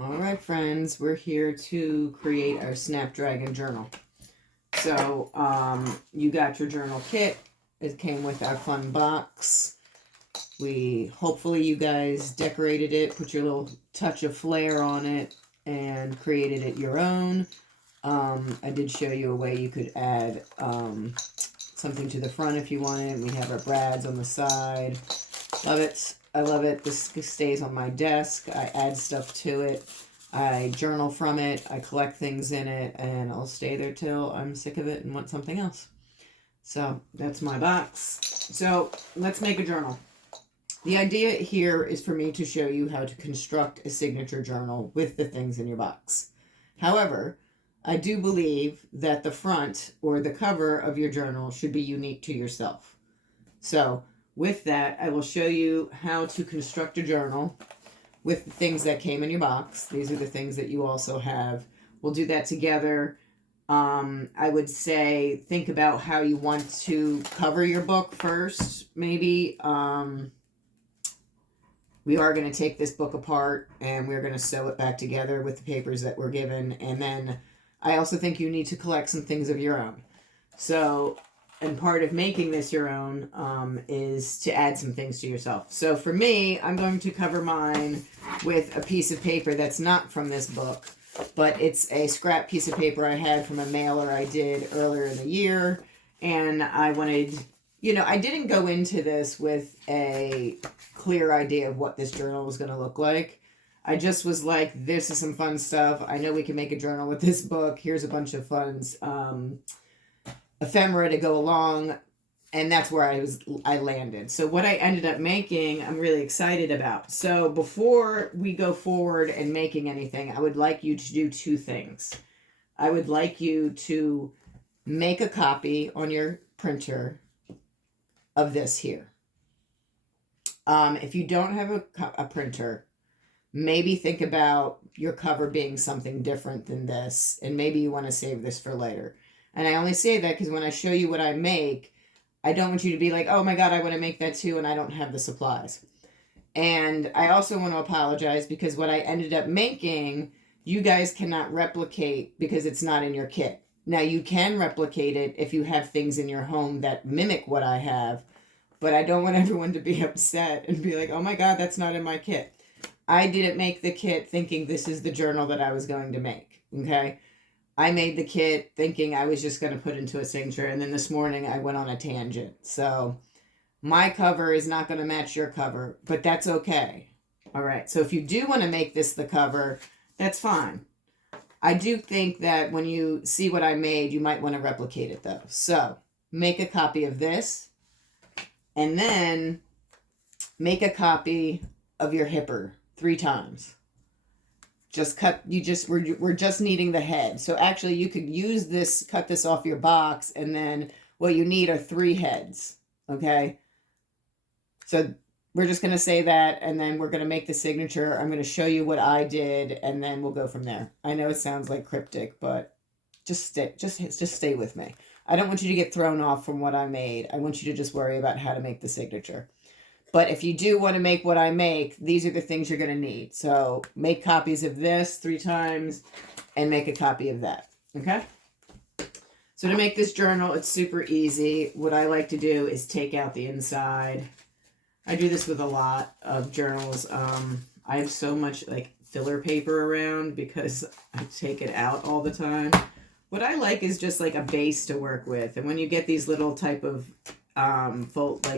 All right, friends, we're here to create our Snapdragon journal. So, you got your journal kit. It came with our fun box. Hopefully you guys decorated it, put your little touch of flair on it, and created it your own. I did show you a way you could add something to the front if you wanted. We have our brads on the side. Love it. I love it. This stays on my desk. I add stuff to it. I journal from it. I collect things in it, and I'll stay there till I'm sick of it and want something else. So that's my box. So let's make a journal. The idea here is for me to show you how to construct a signature journal with the things in your box. However, I do believe that the front or the cover of your journal should be unique to yourself. So with that, I will show you how to construct a journal with the things that came in your box. These are the things that you also have. We'll do that together. I would say think about how you want to cover your book first, maybe. We are going to take this book apart and we're going to sew it back together with the papers that we're given. And then I also think you need to collect some things of your own. So, and part of making this your own is to add some things to yourself. So for me, I'm going to cover mine with a piece of paper that's not from this book, but it's a scrap piece of paper I had from a mailer I did earlier in the year. And I wanted, I didn't go into this with a clear idea of what this journal was going to look like. I just was like, this is some fun stuff. I know we can make a journal with this book. Here's a bunch of funds. Ephemera to go along, and that's where I landed. So what I ended up making, I'm really excited about. So before we go forward and making anything, I would like you to do two things. I would like you to make a copy on your printer of this here. If you don't have a printer, maybe think about your cover being something different than this, and maybe you want to save this for later. And I only say that because when I show you what I make, I don't want you to be like, oh my God, I want to make that too, and I don't have the supplies. And I also want to apologize because what I ended up making, you guys cannot replicate because it's not in your kit. Now, you can replicate it if you have things in your home that mimic what I have, but I don't want everyone to be upset and be like, oh my God, that's not in my kit. I didn't make the kit thinking this is the journal that I was going to make, okay? I made the kit thinking I was just going to put into a signature, and then this morning I went on a tangent. So my cover is not going to match your cover, but that's okay. All right, so if you do want to make this the cover, that's fine. I do think that when you see what I made, you might want to replicate it though. So make a copy of this, and then make a copy of your hipper 3 times. We're just needing the head. So actually you could use this, cut this off your box, and then what you need are 3 heads. Okay. So we're just going to say that, and then we're going to make the signature. I'm going to show you what I did, and then we'll go from there. I know it sounds like cryptic, but just stay with me. I don't want you to get thrown off from what I made. I want you to just worry about how to make the signature. But if you do want to make what I make, these are the things you're going to need. So make copies of this 3 times and make a copy of that. Okay? So to make this journal, it's super easy. What I like to do is take out the inside. I do this with a lot of journals. I have so much like filler paper around because I take it out all the time. What I like is just like a base to work with. And when you get these little type of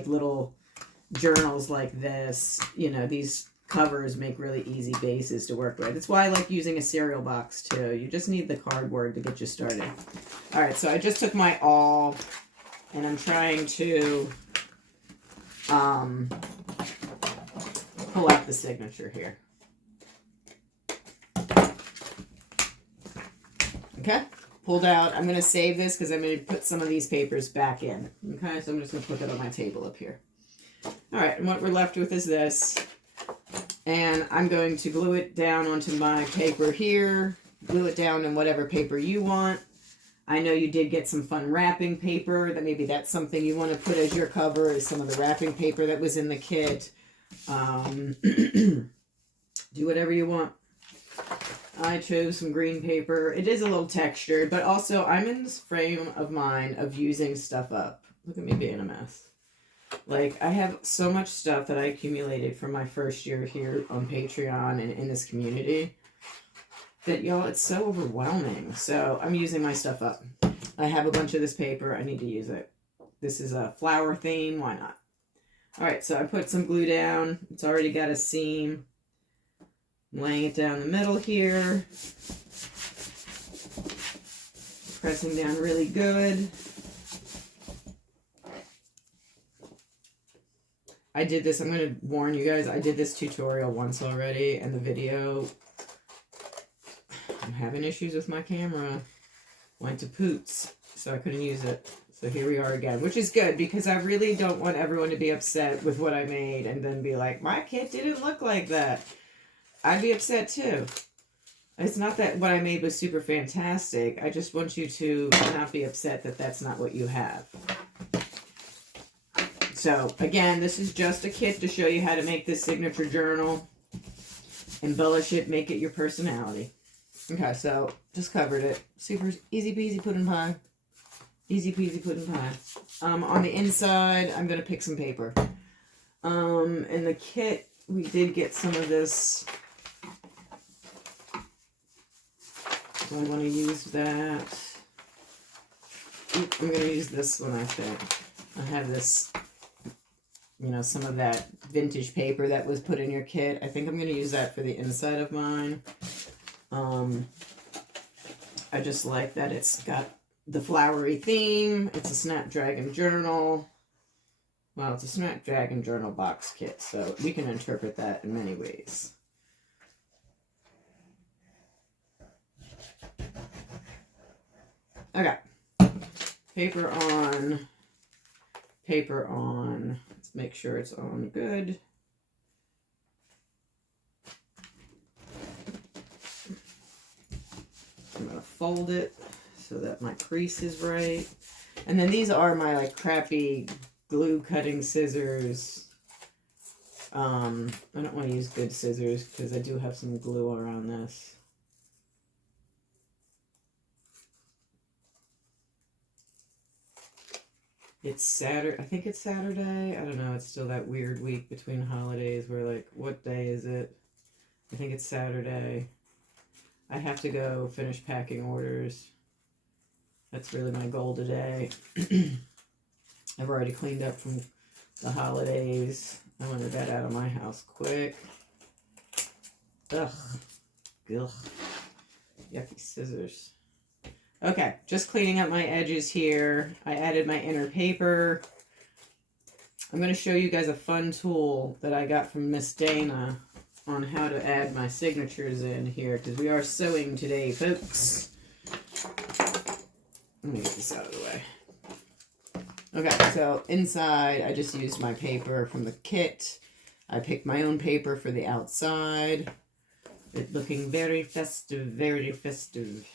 little journals like this, these covers make really easy bases to work with. That's why I like using a cereal box too. You just need the cardboard to get you started. All right, so I just took my awl and I'm trying to pull out the signature here. Okay, pulled out. I'm going to save this because I'm going to put some of these papers back in. Okay, so I'm just going to put that on my table up here. All right, and what we're left with is this. And I'm going to glue it down onto my paper here. Glue it down in whatever paper you want. I know you did get some fun wrapping paper. That maybe that's something you want to put as your cover, is some of the wrapping paper that was in the kit. Do whatever you want. I chose some green paper. It is a little textured, but also I'm in this frame of mind of using stuff up. Look at me being a mess. Like, I have so much stuff that I accumulated from my first year here on Patreon and in this community that, y'all, it's so overwhelming. So I'm using my stuff up. I have a bunch of this paper. I need to use it. This is a flower theme. Why not? All right, so I put some glue down. It's already got a seam. I'm laying it down the middle here. Pressing down really good. I did this, I'm going to warn you guys, I did this tutorial once already, and the video, I'm having issues with my camera, went to poots, so I couldn't use it. So here we are again, which is good, because I really don't want everyone to be upset with what I made, and then be like, my kit didn't look like that. I'd be upset too. It's not that what I made was super fantastic, I just want you to not be upset that that's not what you have. So, again, this is just a kit to show you how to make this signature journal. Embellish it, make it your personality. Okay, so, just covered it. Super easy peasy pudding pie. Easy peasy pudding pie. On the inside, I'm going to pick some paper. In the kit, we did get some of this. Do I want to use that? I'm going to use this one, I think. I have this, you know, some of that vintage paper that was put in your kit. I think I'm going to use that for the inside of mine. I just like that it's got the flowery theme. It's a Snapdragon journal. Well, it's a Snapdragon journal box kit, so we can interpret that in many ways. Okay. Paper on. Paper on. Let's make sure it's on good. I'm going to fold it so that my crease is right. And then these are my like crappy glue cutting scissors. I don't want to use good scissors because I do have some glue around this. It's Saturday. I think it's Saturday. I don't know. It's still that weird week between holidays where, like, what day is it? I think it's Saturday. I have to go finish packing orders. That's really my goal today. I've already cleaned up from the holidays. I wanted that out of my house quick. Ugh. Ugh. Yucky scissors. Okay, just cleaning up my edges here. I added my inner paper. I'm going to show you guys a fun tool that I got from Miss Dana on how to add my signatures in here, because we are sewing today, folks. Let me get this out of the way. Okay, so inside, I just used my paper from the kit. I picked my own paper for the outside. It's looking very festive, very festive.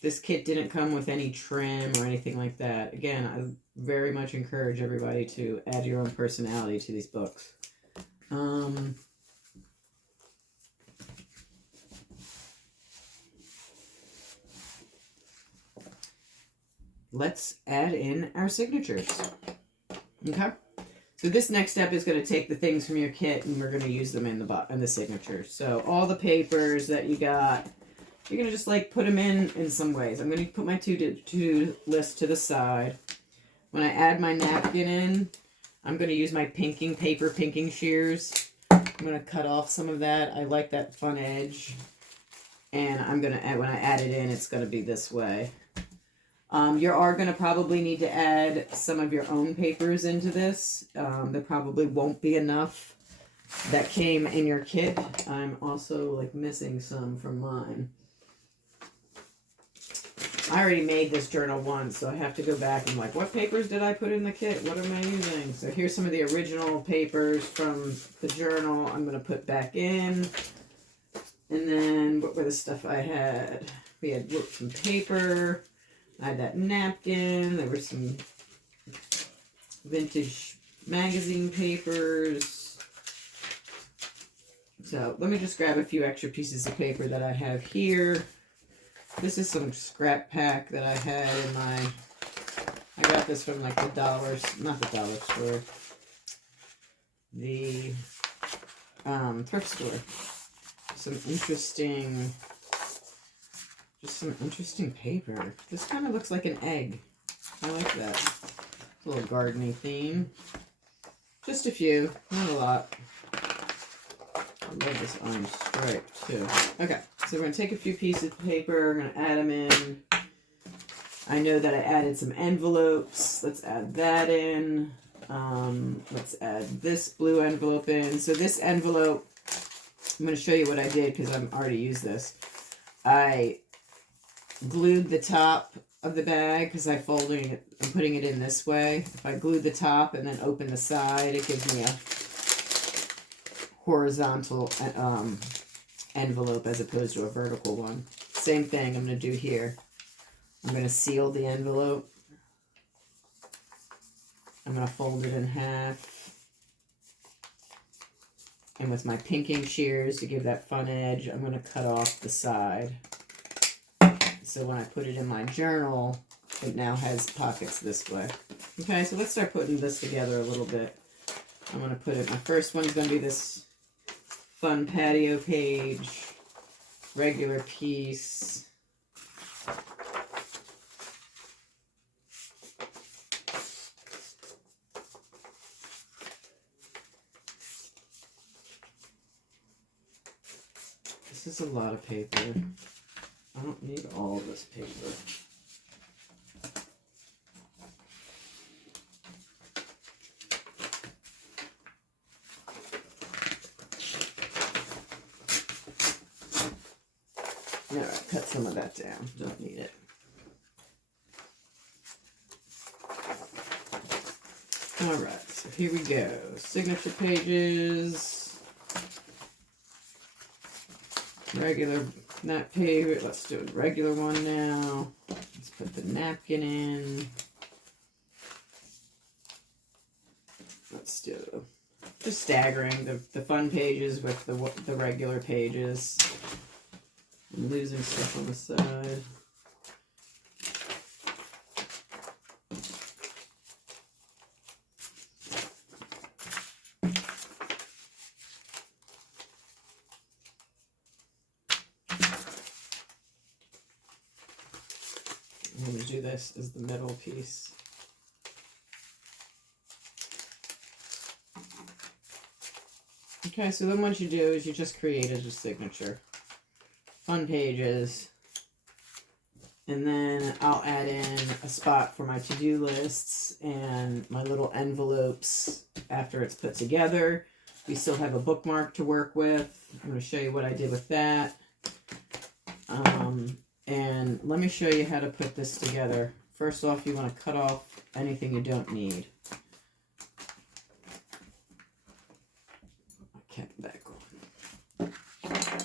This kit didn't come with any trim or anything like that. Again, I very much encourage everybody to add your own personality to these books. Let's add in our signatures. Okay? So this next step is going to take the things from your kit and we're going to use them in the signatures. So all the papers that you got, you're going to just like put them in some ways. I'm going to put my to-do list to the side. When I add my napkin in, I'm going to use my pinking shears. I'm going to cut off some of that. I like that fun edge. And I'm going to add, when I add it in, it's going to be this way. You are going to probably need to add some of your own papers into this. There probably won't be enough that came in your kit. I'm also like missing some from mine. I already made this journal once, so I have to go back and like, what papers did I put in the kit? What am I using? So here's some of the original papers from the journal I'm going to put back in. And then what were the stuff I had? We had some paper. I had that napkin. There were some vintage magazine papers. So let me just grab a few extra pieces of paper that I have here. This is some scrap pack that I had in my... I got this from like the dollars, not the dollar store, the thrift store. Some interesting, just some interesting paper. This kind of looks like an egg. I like that. It's a little gardening theme. Just a few, not a lot. I love this orange stripe too. Okay, so we're going to take a few pieces of paper. We're going to add them in. I know that I added some envelopes. Let's add that in. Let's add this blue envelope in. So this envelope, I'm going to show you what I did because I've already used this. I glued the top of the bag because I'm putting it in this way. If I glue the top and then open the side, it gives me a horizontal envelope as opposed to a vertical one. Same thing I'm going to do here. I'm going to seal the envelope. I'm going to fold it in half. And with my pinking shears to give that fun edge, I'm going to cut off the side. So when I put it in my journal, it now has pockets this way. Okay, so let's start putting this together a little bit. I'm going to put it, my first one's going to be this fun patio page, regular piece. This is a lot of paper. I don't need all this paper. Alright, cut some of that down. Don't need it. Alright, so here we go. Signature pages. Regular, not favorite. Let's do a regular one now. Let's put the napkin in. Let's do just staggering the fun pages with the regular pages. I'm losing stuff on the side. I'm going to do this as the middle piece. Okay, so then what you do is you just create as your signature. Fun pages. And then I'll add in a spot for my to-do lists and my little envelopes after it's put together. We still have a bookmark to work with. I'm going to show you what I did with that. And let me show you how to put this together. First off, you want to cut off anything you don't need. Cap back on.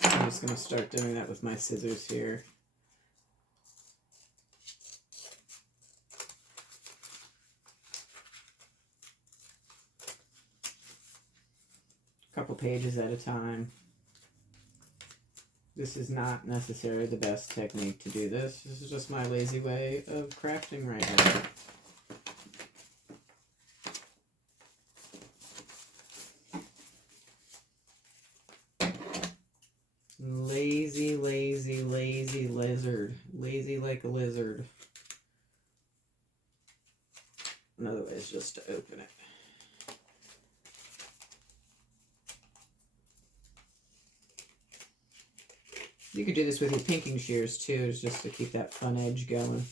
I'm just going to start doing that with my scissors here. A couple pages at a time. This is not necessarily the best technique to do this. This is just my lazy way of crafting right now. Lazy, lazy, lazy lizard. Lazy like a lizard. Another way is just to open it. You could do this with your pinking shears too, just to keep that fun edge going.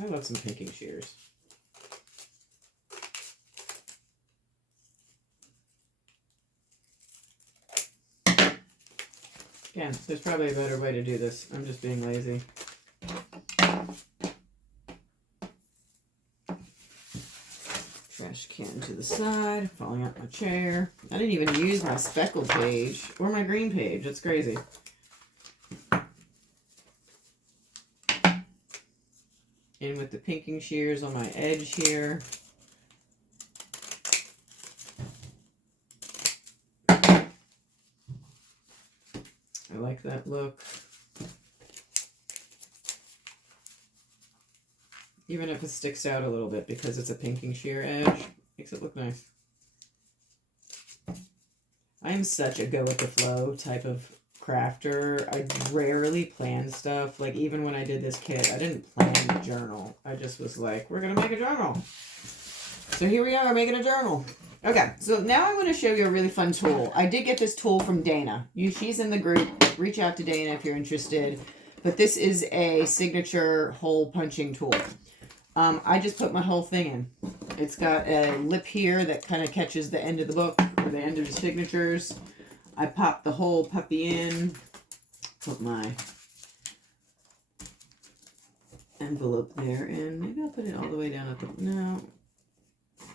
I love some pinking shears. Again, there's probably a better way to do this. I'm just being lazy. Trash can to the side, falling out my chair. I didn't even use my speckled page or my green page. That's crazy. in with the pinking shears on my edge here. I like that look. Even if it sticks out a little bit because it's a pinking shear edge, makes it look nice. I'm such a go with the flow type of crafter. I rarely plan stuff. Like even when I did this kit, I didn't plan the journal. I just was like, we're going to make a journal. So here we are making a journal. Okay, so now I want to show you a really fun tool. I did get this tool from Dana. She's in the group. Reach out to Dana if you're interested. But this is a signature hole punching tool. I just put my whole thing in. It's got a lip here that kind of catches the end of the book or the end of the signatures. I popped the whole puppy in. Put my envelope there, and maybe I'll put it all the way down at the, no.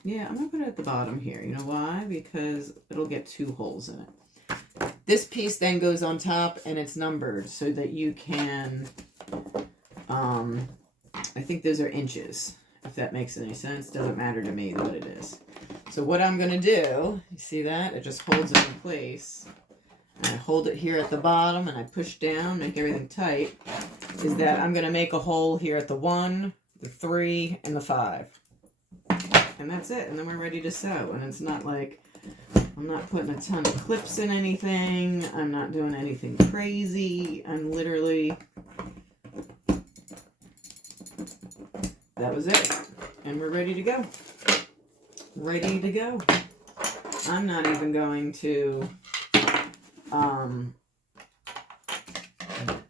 Yeah, I'm going to put it at the bottom here. You know why? Because it'll get 2 holes in it. This piece then goes on top, and it's numbered so that you can, I think those are inches, if that makes any sense. Doesn't matter to me what it is. So what I'm going to do, you see that? It just holds it in place. And I hold it here at the bottom, and I push down, make everything tight, is that I'm going to make a hole here at the 1, the 3, and the 5. And that's it. And then we're ready to sew. And it's not like I'm not putting a ton of clips in anything. I'm not doing anything crazy. I'm literally... That was it. And we're ready to go. Ready to go. I'm not even going to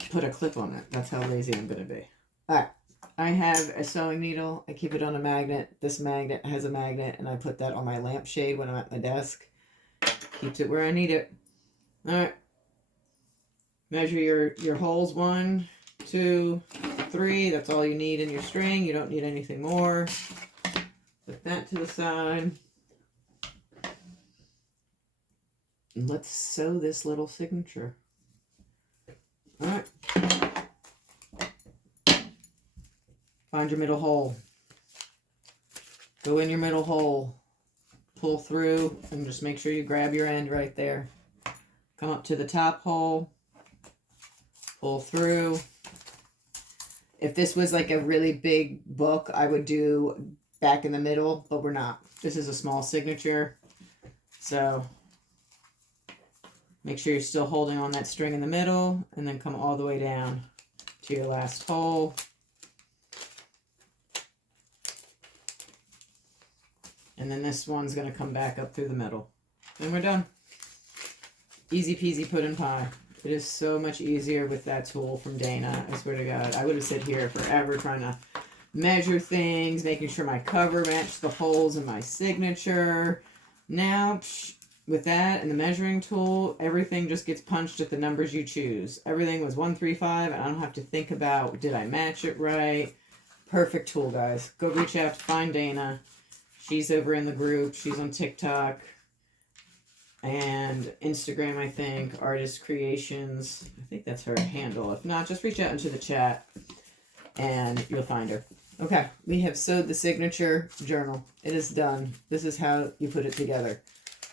put a clip on it. That's how lazy I'm going to be. Alright. I have a sewing needle. I keep it on a magnet. This magnet has a magnet, and I put that on my lampshade when I'm at my desk. Keeps it where I need it. Alright. Measure your holes. 1, 2, 3. That's all you need in your string. You don't need anything more. Put that to the side. And let's sew this little signature. Alright. Find your middle hole. Go in your middle hole. Pull through and just make sure you grab your end right there. Come up to the top hole. Pull through. If this was like a really big book, I would do back in the middle, but we're not. This is a small signature. So make sure you're still holding on that string in the middle, and then come all the way down to your last hole. And then this one's going to come back up through the middle. And we're done. Easy peasy pudding pie. It is so much easier with that tool from Dana. I swear to God. I would have sat here forever trying to measure things, making sure my cover matched the holes in my signature. Now, with that and the measuring tool, everything just gets punched at the numbers you choose. Everything was 135, and I don't have to think about, did I match it right? Perfect tool, guys. Go reach out to find Dana. She's over in the group. She's on TikTok and Instagram, I think. Artist Creations. I think that's her handle. If not, just reach out into the chat and you'll find her. Okay, we have sewed the signature journal. It is done. This is how you put it together.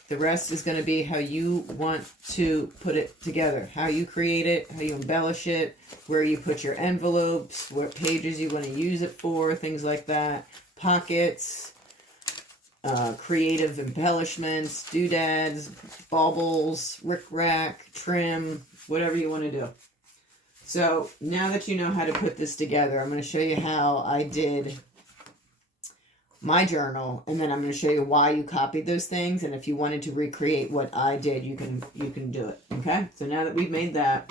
The rest is going to be how you want to put it together. How you create it, how you embellish it, where you put your envelopes, what pages you want to use it for, things like that. Pockets. Creative embellishments, doodads, baubles, rickrack, trim, whatever you want to do. So now that you know how to put this together, I'm going to show you how I did my journal, and then I'm going to show you why you copied those things, and if you wanted to recreate what I did, you can do it. Okay? So now that we've made that,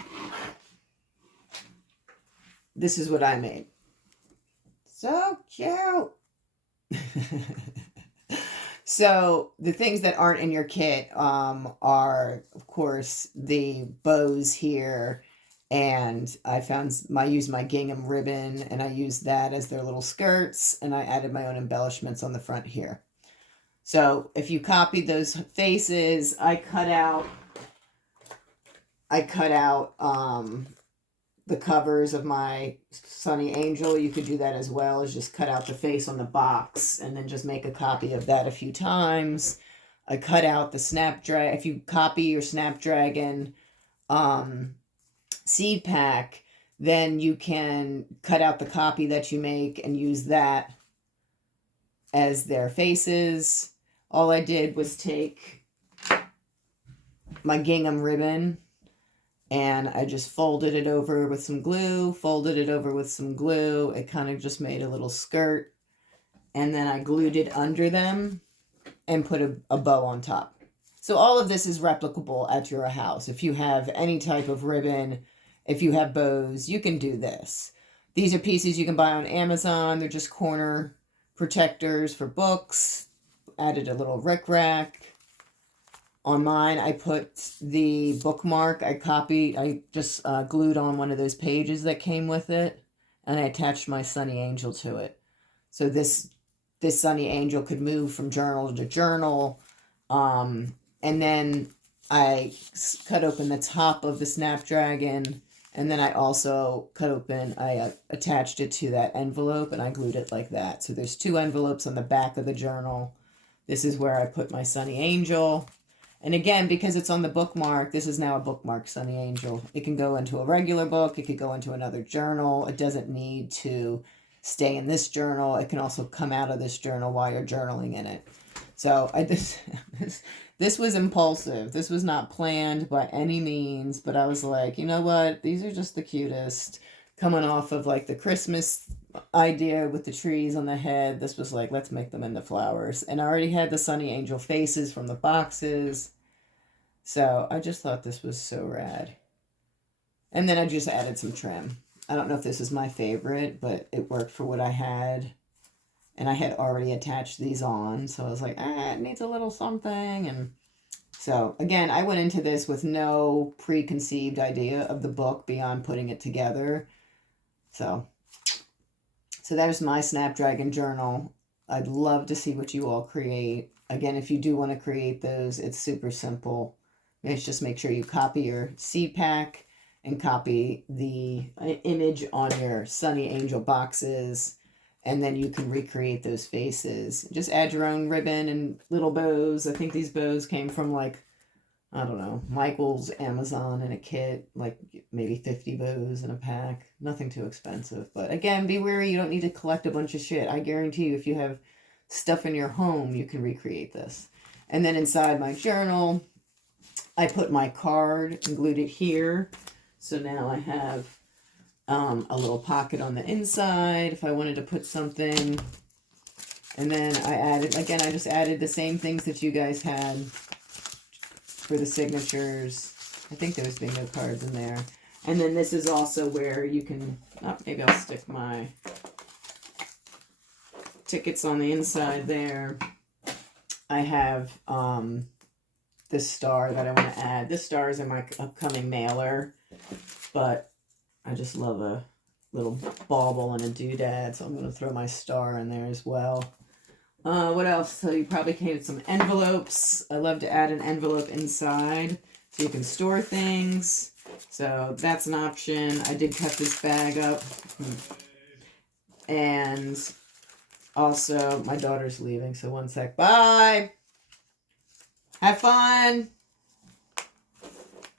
this is what I made. So cute. So the things that aren't in your kit are, of course, the bows here, and I used my gingham ribbon, and I used that as their little skirts, and I added my own embellishments on the front here. So if you copied those faces, I cut out the covers of my Sunny Angel, you could do that as well, is just cut out the face on the box and then just make a copy of that a few times. I cut out the Snapdragon. If you copy your Snapdragon seed pack, then you can cut out the copy that you make and use that as their faces. All I did was take my gingham ribbon and I just folded it over with some glue, It kind of just made a little skirt. And then I glued it under them and put a bow on top. So all of this is replicable at your house. If you have any type of ribbon, if you have bows, you can do this. These are pieces you can buy on Amazon. They're just corner protectors for books. Added a little rickrack. On mine, I put the bookmark. I just glued on one of those pages that came with it, and I attached my Sunny Angel to it. So this Sunny Angel could move from journal to journal. And then I cut open the top of the Snapdragon, and then I also attached it to that envelope, and I glued it like that. So there's 2 envelopes on the back of the journal. This is where I put my Sunny Angel. And again, because it's on the bookmark, this is now a bookmark Sunny Angel. It can go into a regular book. It could go into another journal. It doesn't need to stay in this journal. It can also come out of this journal while you're journaling in it. So this was impulsive. This was not planned by any means, but I was like, you know what? These are just the cutest. Coming off of like the Christmas idea with the trees on the head, this was like, let's make them into flowers. And I already had the Sunny Angel faces from the boxes. So I just thought this was so rad. And then I just added some trim. I don't know if this is my favorite, but it worked for what I had. And I had already attached these on. So I was like, it needs a little something. And so again, I went into this with no preconceived idea of the book beyond putting it together. So there's my Snapdragon journal. I'd love to see what you all create. Again, if you do want to create those, it's super simple. It's just make sure you copy your seed pack and copy the image on your Sunny Angel boxes, and then you can recreate those faces. Just add your own ribbon and little bows. I think these bows came from like, I don't know, Michael's Amazon in a kit, like maybe 50 bows in a pack. Nothing too expensive. But again, be wary, you don't need to collect a bunch of shit. I guarantee you, if you have stuff in your home, you can recreate this. And then inside my journal, I put my card and glued it here. So now I have a little pocket on the inside if I wanted to put something. And then I just added the same things that you guys had for the signatures. I think there was bingo cards in there. And then this is also where you can, maybe I'll stick my tickets on the inside there. I have this star that I want to add. This star is in my upcoming mailer, but I just love a little bauble and a doodad, so I'm going to throw my star in there as well. What else? So you probably came with some envelopes. I love to add an envelope inside so you can store things. So that's an option. I did cut this bag up. And also, my daughter's leaving, so one sec. Bye! Have fun!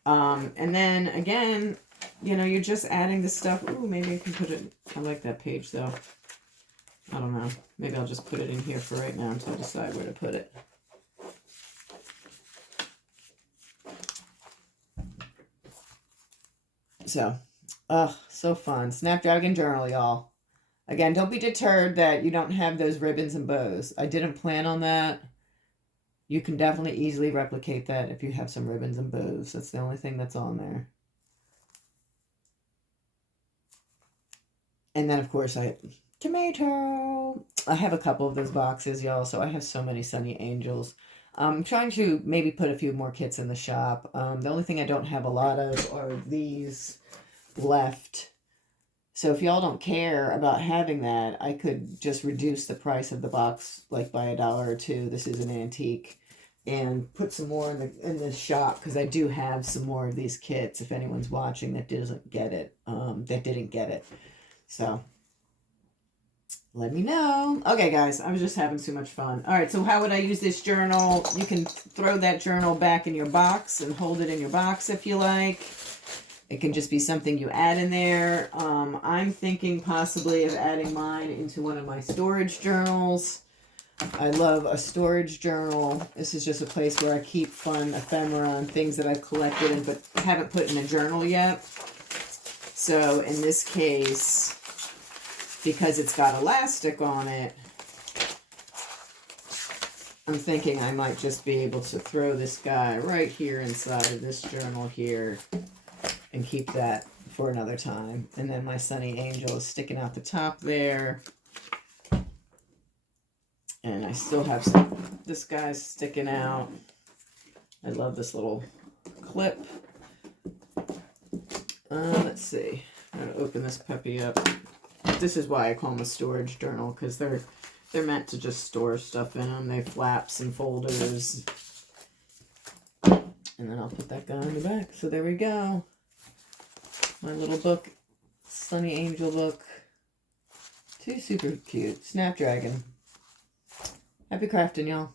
And then, again, you know, you're just adding the stuff. Ooh, maybe I can put it... I like that page, though. I don't know. Maybe I'll just put it in here for right now until I decide where to put it. So, so fun. Snapdragon Journal, y'all. Again, don't be deterred that you don't have those ribbons and bows. I didn't plan on that. You can definitely easily replicate that if you have some ribbons and bows. That's the only thing that's on there. And then, of course, tomato. I have a couple of those boxes, y'all, so I have so many Sunny Angels. I'm trying to maybe put a few more kits in the shop. The only thing I don't have a lot of are these left. So if y'all don't care about having that, I could just reduce the price of the box like by $1 or $2. This is an antique. and put some more in the shop, because I do have some more of these kits if anyone's watching that didn't get it. So let me know. Okay, guys, I was just having too much fun. All right, so how would I use this journal? You can throw that journal back in your box and hold it in your box if you like. It can just be something you add in there. I'm thinking possibly of adding mine into one of my storage journals. I love a storage journal. This is just a place where I keep fun ephemera and things that I've collected but haven't put in a journal yet. So in this case, because it's got elastic on it, I'm thinking I might just be able to throw this guy right here inside of this journal here and keep that for another time. And then my Sunny Angel is sticking out the top there. And I still have this guy's sticking out. I love this little clip. Let's see. I'm going to open this puppy up. This is why I call them a storage journal, because they're meant to just store stuff in them. They have flaps and folders. And then I'll put that guy in the back. So there we go. My little book, Sunny Angel book. Two super cute. Snapdragon. Happy crafting, y'all.